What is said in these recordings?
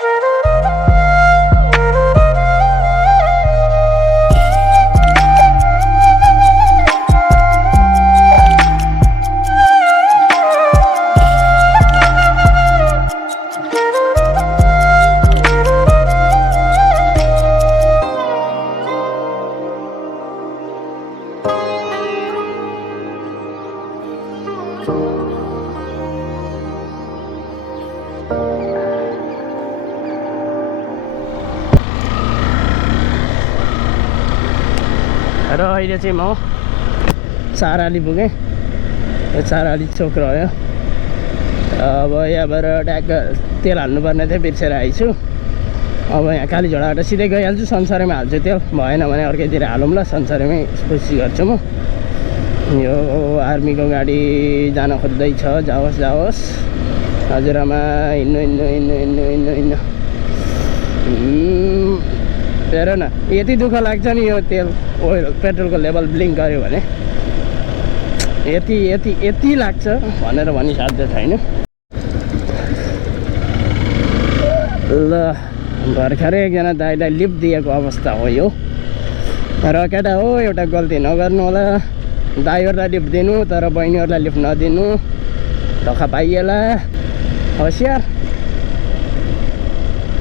र अहिले चाहिँ म चाराली पुगेँ। यो चाराली चोक रह्यो। अब यहाँबाट ट्याक्क तेल हाल्नुपर्ने थियो, बिर्सेर आइछु। अब यहाँ कालीझोडाबाट सिधै गइहाल्छु, संसारैमा हाल्छु तेल, भएन भने अर्कैतिर हालौँ ल। संसारैमै कोसिस गर्छु म। यो आर्मीको गाडी जान खोज्दैछ, जाओस् जाओस्। हजुरआमा हिँड्नु हिँड्नु हिँड्नु हिँड्नु हिँड्नु हिँड्नु। हेर न, यति दुःख लाग्छ नि यो तेल ओइल पेट्रोलको लेभल ब्लिङ्क गर्यो भने। यति यति यति लाग्छ भनेर भनिसाध्य छैन। ल भर्खरै एकजना दाइलाई लिफ्ट दिएको अवस्था हो यो। र केटा हो, एउटा गल्ती नगर्नु होला। दाइहरूलाई लिफ्ट दिनु तर बहिनीहरूलाई लिफ्ट नदिनु, धोका पाइएला, होसियार।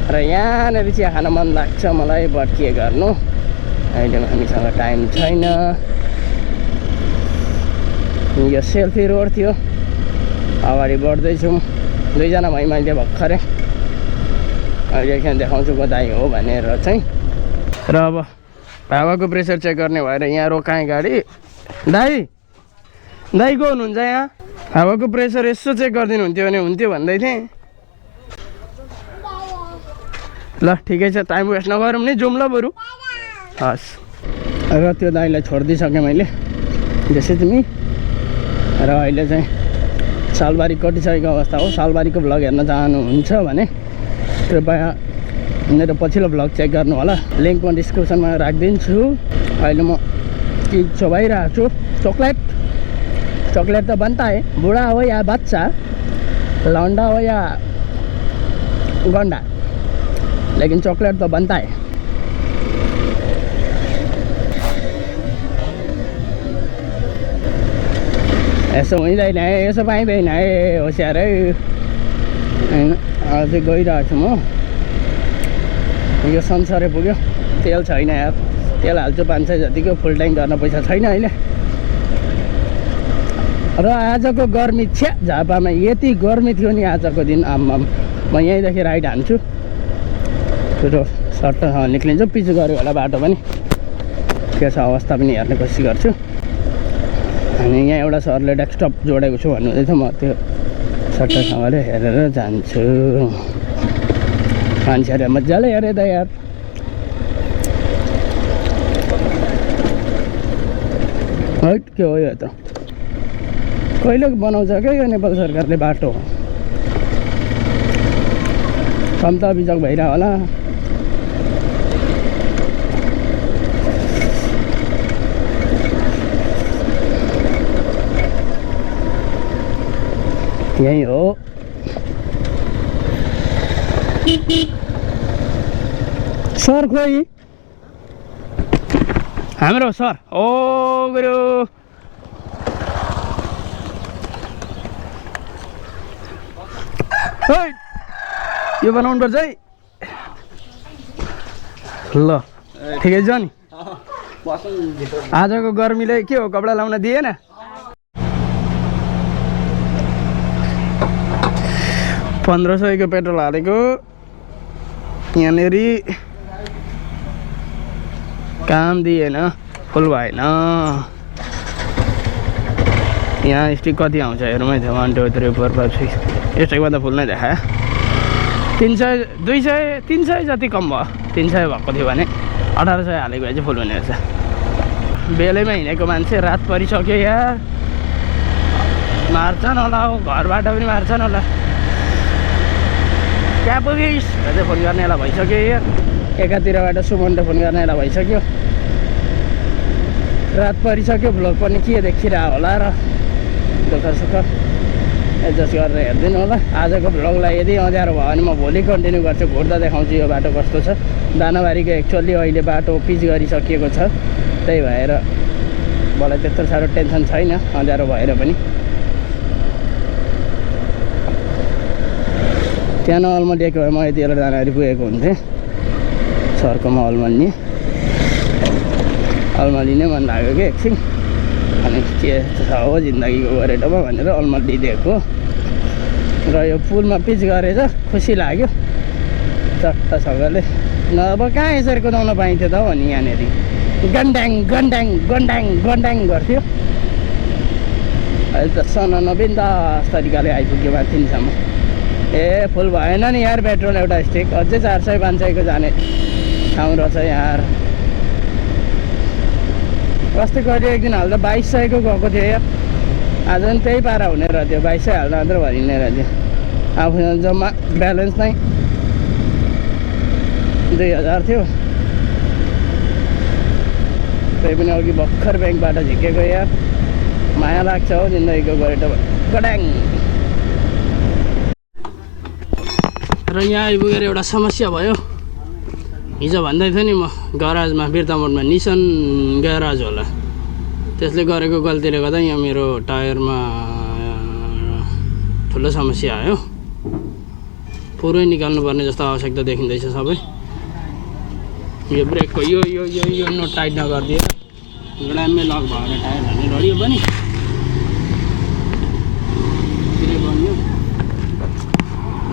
र यहाँनिर चिया खान मन लाग्छ मलाई, बट के गर्नु, अहिले हामीसँग टाइम छैन। यो सेल्फी रोड थियो, अगाडि बढ्दैछौँ। दुईजना भाइ मैले भर्खरै अहिले एकछिन देखाउँछु को दाइ हो भनेर चाहिँ। र अब हावाको प्रेसर चेक गर्ने भएर यहाँ रोकाएँ गाडी। दाइ दाइ को हुनुहुन्छ यहाँ? हावाको प्रेसर यसो चेक गरिदिनु हुन्थ्यो भने हुन्थ्यो भन्दै थिएँ। ल ठिकै छ, टाइम वेस्ट नगरौँ नि, जाउँ ल बरु। हस्। र त्यो दाइलाई छोडिदिइसकेँ मैले जसै तिमी। र अहिले चाहिँ सालबारी कटिसकेको अवस्था हो। सालबारीको भ्लग हेर्न चाहनुहुन्छ भने कृपया मेरो पछिल्लो भ्लग चेक गर्नु होला, लिङ्क म डिस्क्रिप्सनमा राखिदिन्छु। अहिले म के चबाइरहेको छु, चॉकलेट। चॉकलेट तो बनता है, बूढ़ा हो या बच्चा, लौंडा हो या गंडा, लेकिन चॉकलेट तो बनता है। यसो हुँदैन है, यसो पाइँदैन है, होसियार है। होइन अझै गइरहेको छु म। यो संसारै पुग्यो, तेल छैन यार। तेल हाल्छु 500 जतिको, फुल ट्याङ्क गर्न पैसा छैन अहिले। र आजको गर्मी छ्या, झापामा यति गर्मी थियो नि आजको दिन। आम्माम, म यहीँदेखि राइट हान्छु, छिटो सर्टसँग निक्लिन्छु। पिछु गऱ्यो होला बाटो पनि, के छ अवस्था पनि हेर्ने कोसिस गर्छु। अनि यहाँ एउटा सरले डेस्कटप जोडेको छु भन्नुहुँदै थियो, म त्यो सट्टासँगले हेरेर जान्छु। मान्छेहरू मजाले हेरे त यार। हैट के हो यो त, कहिले बनाउँछ क्या यो नेपाल सरकारले बाटो। क्षमता बिजक भइरह होला। यही हो सर, खोइ हाम्रो सर। ओ गुरु यो बनाउनु पर्छ है। ल ठिकै छ नि। आजको गर्मीले के हो, कपडा लाउन दिएन। $1500 को पेट्रोल हालेको यहाँनिर काम दिएन, फुल भएन। यहाँ स्टिक कति आउँछ हेरौँ है। 1 2 3 4 5 6 स्टिकमा त फुल नै देखायो। 300 200 300 जति कम भयो। 300 भएको थियो भने 1800 हालेको भए चाहिँ फुल हुने रहेछ। बेलैमा हिँडेको मान्छे रात परिसक्यो यार, मार्छन् होला हो, घरबाट पनि मार्छन् होला। क्या पुगिस् अझै फोन गर्नेलाई भइसक्यो यार। एकातिरबाट सुमनले फोन गर्नेलाई भइसक्यो। रात परिसक्यो, भ्लग पनि के देखिरह होला र दुःख सुख। एडजस्ट गरेर हेरिदिनु होला। आजको भ्लगलाई यदि अँध्यारो भयो भने म भोलि कन्टिन्यू गर्छु, घुर्दा देखाउँछु यो बाटो कस्तो छ। दानाबारीको एक्चुअली अहिले बाटो पिच गरिसकिएको छ, त्यही भएर मलाई त्यत्रो साह्रो टेन्सन छैन अँध्यारो भएर पनि। त्यहाँ नअल्मलिएको भए म यति बेला दानाबारी पुगेको हुन्थेँ। सरकोमा अल्मलिने मन लाग्यो कि एकछिन, अनि के छ हो जिन्दगीको गोरेटोमा भनेर अल्मलिदिएको। र यो पुलमा पिच गरेछ, खुसी लाग्यो चट्टसँगले। नभए कहाँ यसरी कुदाउन पाइन्थ्यो त हो नि, यहाँनिर गन्ड्याङ गन्ड्याङ गन्ड्याङ गन्ड्याङ गर्थ्यो। अहिले त बिन्दास तरिकाले आइपुग्यो माथिसम्म। ए फुल भएन नि यार पेट्रोल एउटा स्टिक, अझै 400-500 को जाने ठाउँ रहेछ यार। अस्ति कहिले एक दिन हाल्दा 2200 को गएको थियो यार, आज पनि त्यही पारा हुने रहेछ, 2200 हाल्दा मात्र भरिने रहेछ। आफूसँग जम्मा ब्यालेन्स नै 2000 थियो। त्यही पनि अघि भर्खर ब्याङ्कबाट झिकेको यार, माया लाग्छ हो जिन्दगीको गोरेटो गड्याङ। र यहाँ आइपुगेर एउटा समस्या भयो। हिजो भन्दै थियो नि म गराजमा बिर्तामोडमा निसन ग्याराज होला, त्यसले गरेको गल्तीले गर्दा यहाँ मेरो टायरमा ठुलो समस्या आयो। पुरै निकाल्नुपर्ने जस्तो आवश्यकता देखिँदैछ सबै। यो ब्रेकको यो यो यो यो नट टाइट नगरिदिएर ग्राममै लक भएर टायर हाल्ने रह्यो पनि बन्यो।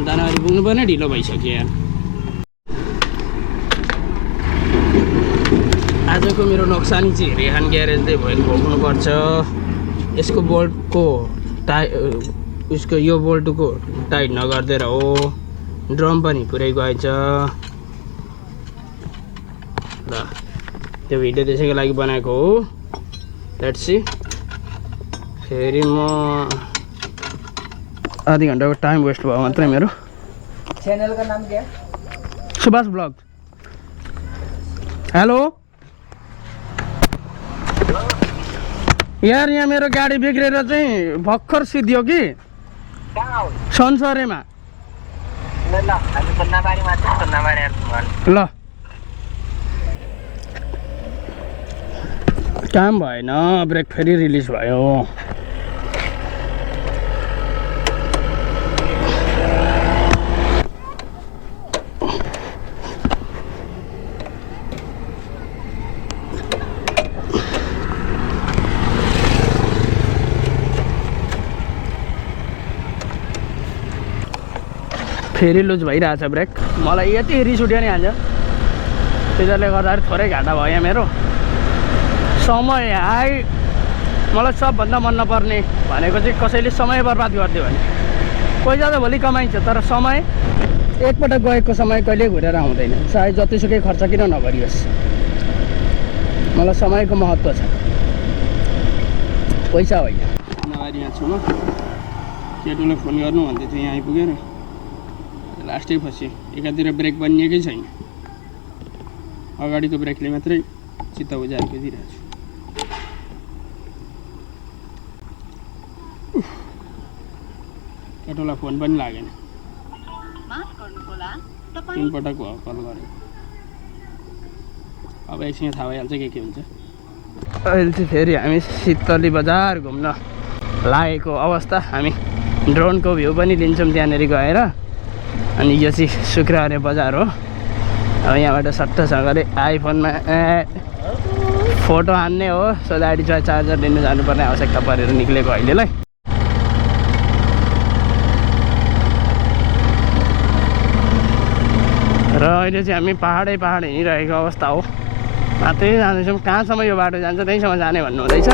दानाबारी पुग्नुपर्ने ढिलो भइसक्यो यार। आजको मेरो नोक्सानी चाहिँ रेहान ग्यारेजले भोग्नुपर्छ। यसको बोल्टको उसको यो बोल्टको टाइट नगरिदिएर हो, ड्रम पनि पुरै गएछ। ल त्यो भिडियो त्यसैको लागि बनाएको हो। Let's see. फेरि म आधी घन्टाको टाइम वेस्ट भयो मात्रै मेरो। च्यानलको नाम के? सुभाष ब्लग। हेलो यार, यहाँ मेरो गाडी बिग्रेर चाहिँ भर्खर सिद्धियो कि सन्चरेमा। ल काम भएन, ब्रेक फेरि रिलिज भयो। फेरि लुज भइरहेछ ब्रेक। मलाई यति रिस उठ्यो नि आज, त्यसले गर्दाखेरि थोरै घाटा भयो मेरो। समय मलाई सबभन्दा मन नपर्ने भनेको चाहिँ कसैले समय बर्बाद गरिदियो भने। पैसा त भोलि कमाइन्छ, तर समय एकपटक गएको समय कहिल्यै घुरेर आउँदैन, चाहे जतिसुकै खर्च किन नगरियोस्। मलाई समयको महत्त्व छ, पैसा होइन। दानाबारी यहाँ छु म। केटोलाई फोन गर्नु भन्दै थियो, यहाँ आइपुगेर लास्टै फस्यो। एकातिर ब्रेक बनिएकै छैन, अगाडिको ब्रेकले मात्रै चित्त बुझाएको दिइरहेको छु। केटोलाई फोन पनि लागेन, 3 पटक भयो कल गरेको। अब एकछिन थाहा भइहाल्छ के हुन्छ। अहिले चाहिँ फेरि हामी शीतली बजार घुम्न लागेको अवस्था। हामी ड्रोनको भ्यू पनि लिन्छौँ त्यहाँनिर गएर। अनि यो चाहिँ सुक्राबारे बजार हो। अब यहाँबाट सट्टसँगले आइफोनमा फोटो हान्ने हो, सो गाडी चाहिँ चार्जर लिनु जानुपर्ने आवश्यकता परेर निक्लेको अहिलेलाई। र अहिले चाहिँ हामी पहाडै हिँडिरहेको अवस्था हो। मात्रै जाँदैछौँ, कहाँसम्म यो बाटो जान्छ त्यहीँसम्म जाने भन्नु हुँदैछ।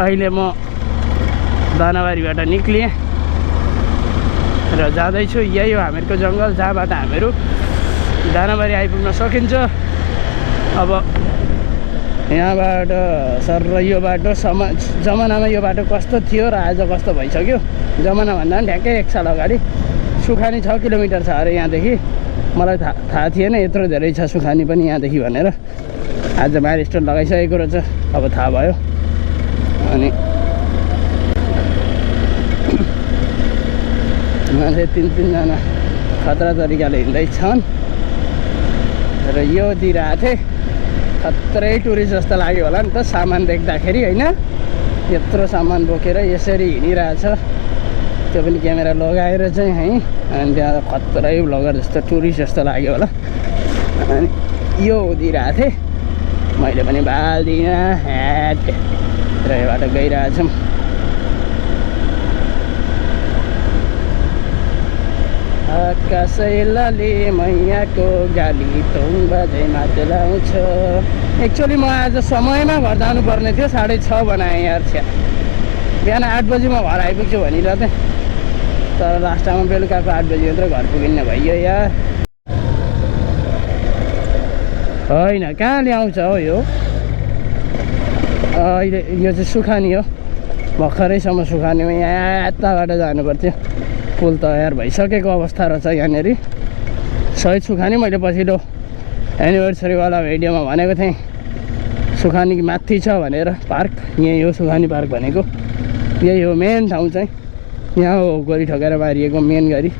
अहिले म दानाबारीबाट निक्लिएँ र जाँदैछु। यही हो हामीहरूको जङ्गल जहाँबाट हामीहरू दानाबारी आइपुग्न सकिन्छ। अब यहाँबाट सर यो बाटो जमानामा यो बाटो कस्तो थियो र आज कस्तो भइसक्यो। जमाना भन्दा पनि ठ्याक्कै 1 साल अगाडि सुखानी 6 किलोमिटर छ अरे यहाँदेखि। मलाई थाहा थिएन यत्रो धेरै छ सुखानी पनि यहाँदेखि भनेर। आज माइलस्टोन लगाइसकेको रहेछ, अब थाहा भयो। अनि मान्छे 3-3 जना खतरा तरिकाले हिँड्दैछन् र यो दिइरहेको थिएँ। खत्रै टुरिस्ट जस्तो लाग्यो होला नि त सामान देख्दाखेरि, होइन? यत्रो सामान बोकेर यसरी हिँडिरहेछ, त्यो पनि क्यामेरा लगाएर चाहिँ है। अनि त्यहाँ खत्रै भ्लगर जस्तो टुरिस्ट जस्तो लाग्यो होला। अनि यो दिइरहेको थिएँ, मैले पनि बाल्दिनँ ह्याट र योबाट गइरहेछौँ। आकाशैलाले मैयाको गाली तोङ बाजै माथि लाउँछ। एक्चुअली म आज समयमा घर जानुपर्ने थियो, 6:30 बनाएँ यार। छ्या, बिहान 8 बजी म घर आइपुग्छु भनिरहेको थिएँ, तर लास्टमा बेलुकाको 8 बजी मात्र घर पुगिन्न भइयो यार। होइन कहाँ ल्याउँछ हो यो? अहिले यो चाहिँ सुखानी हो, भर्खरैसम्म सुखानीमा यहाँ यताबाट जानुपर्थ्यो। पुल तयार भइसकेको अवस्था रहेछ यहाँनिर। सहित सुखानी मैले पछिल्लो एनिभर्सरीवाला भिडियोमा भनेको थिएँ, सुखानी माथि छ भनेर पार्क। यही हो सुखानी पार्क भनेको, यही हो मेन ठाउँ चाहिँ। यहाँ हो गोरी ठोकेर मारिएको मेन गरी।